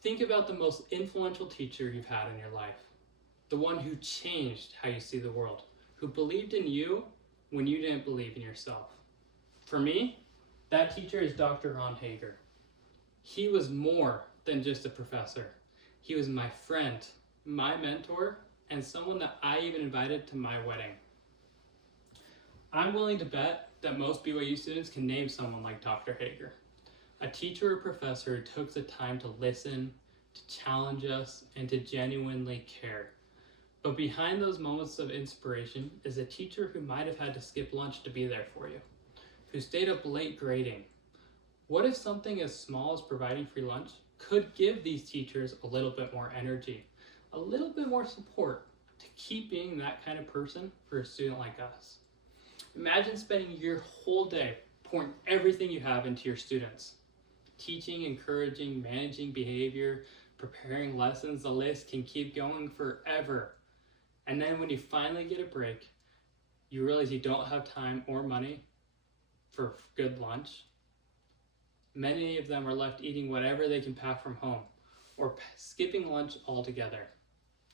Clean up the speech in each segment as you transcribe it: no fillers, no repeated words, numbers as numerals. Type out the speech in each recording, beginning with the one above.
Think about the most influential teacher you've had in your life, the one who changed how you see the world, who believed in you when you didn't believe in yourself. For me, that teacher is Dr. Ron Hager. He was more than just a professor. He was my friend, my mentor, and someone that I even invited to my wedding. I'm willing to bet that most BYU students can name someone like Dr. Hager. A teacher or professor who took the time to listen, to challenge us, and to genuinely care. But behind those moments of inspiration is a teacher who might have had to skip lunch to be there for you, who stayed up late grading. What if something as small as providing free lunch could give these teachers a little bit more energy, a little bit more support to keep being that kind of person for a student like us? Imagine spending your whole day pouring everything you have into your students. Teaching, encouraging, managing behavior, preparing lessons, the list can keep going forever. And then when you finally get a break, you realize you don't have time or money for good lunch. Many of them are left eating whatever they can pack from home or skipping lunch altogether.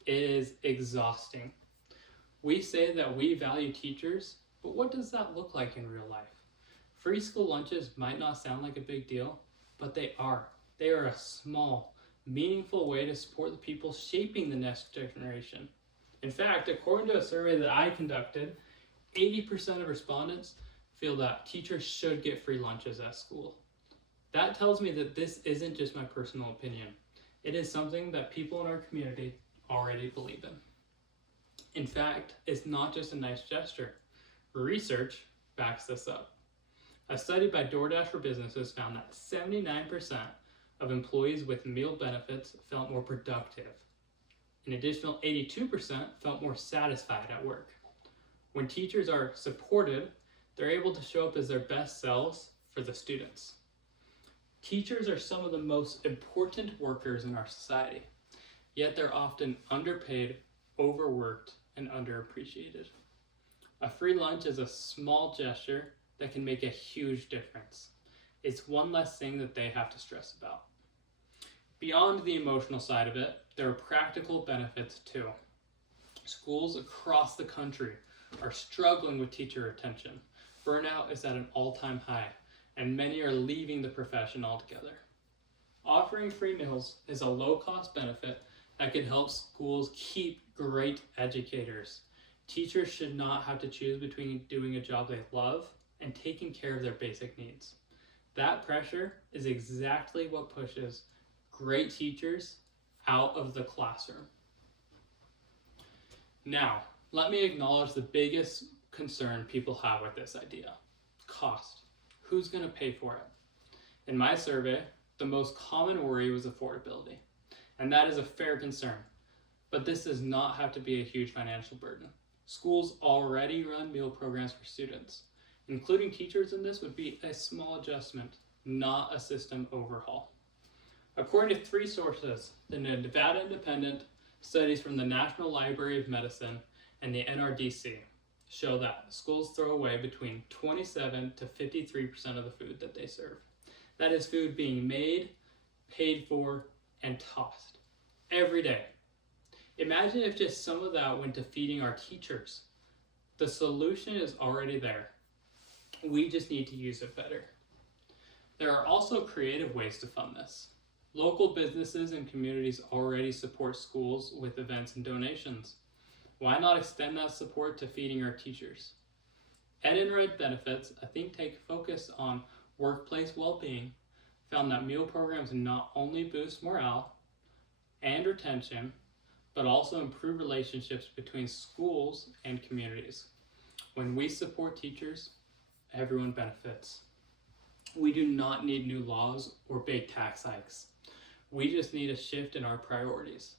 It is exhausting. We say that we value teachers, but what does that look like in real life? Free school lunches might not sound like a big deal, but they are. They are a small, meaningful way to support the people shaping the next generation. In fact, according to a survey that I conducted, 80% of respondents feel that teachers should get free lunches at school. That tells me that this isn't just my personal opinion. It is something that people in our community already believe in. In fact, it's not just a nice gesture. Research backs this up. A study by DoorDash for Businesses found that 79% of employees with meal benefits felt more productive. An additional 82% felt more satisfied at work. When teachers are supported, they're able to show up as their best selves for the students. Teachers are some of the most important workers in our society, yet they're often underpaid, overworked, and underappreciated. A free lunch is a small gesture that can make a huge difference. It's one less thing that they have to stress about. Beyond the emotional side of it, there are practical benefits too. Schools across the country are struggling with teacher retention. Burnout is at an all-time high, and many are leaving the profession altogether. Offering free meals is a low-cost benefit that can help schools keep great educators. Teachers should not have to choose between doing a job they love and taking care of their basic needs. That pressure is exactly what pushes great teachers out of the classroom. Now, let me acknowledge the biggest concern people have with this idea: cost. Who's going to pay for it? In my survey, the most common worry was affordability, and that is a fair concern. But this does not have to be a huge financial burden. Schools already run meal programs for students. Including teachers in this would be a small adjustment, not a system overhaul. According to 3 sources, the Nevada Independent, studies from the National Library of Medicine, and the NRDC show that schools throw away between 27 to 53% of the food that they serve. That is food being made, paid for, and tossed every day. Imagine if just some of that went to feeding our teachers. The solution is already there. We just need to use it better. There are also creative ways to fund this. Local businesses and communities already support schools with events and donations. Why not extend that support to feeding our teachers? Ed and Red Benefits, a think tank focused on workplace well-being, found that meal programs not only boost morale and retention, but also improve relationships between schools and communities. When we support teachers, everyone benefits. We do not need new laws or big tax hikes. We just need a shift in our priorities.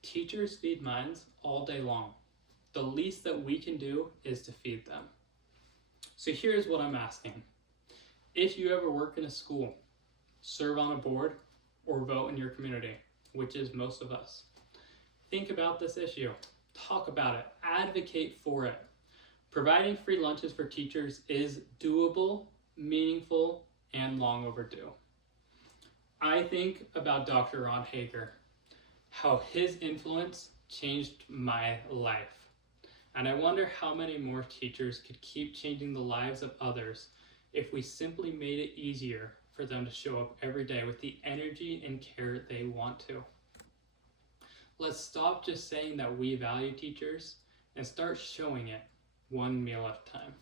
Teachers feed minds all day long. The least that we can do is to feed them. So here's what I'm asking. If you ever work in a school, serve on a board, or vote in your community, which is most of us, think about this issue. Talk about it. Advocate for it. Providing free lunches for teachers is doable, meaningful, and long overdue. I think about Dr. Ron Hager, how his influence changed my life. And I wonder how many more teachers could keep changing the lives of others if we simply made it easier for them to show up every day with the energy and care they want to. Let's stop just saying that we value teachers and start showing it one meal at a time.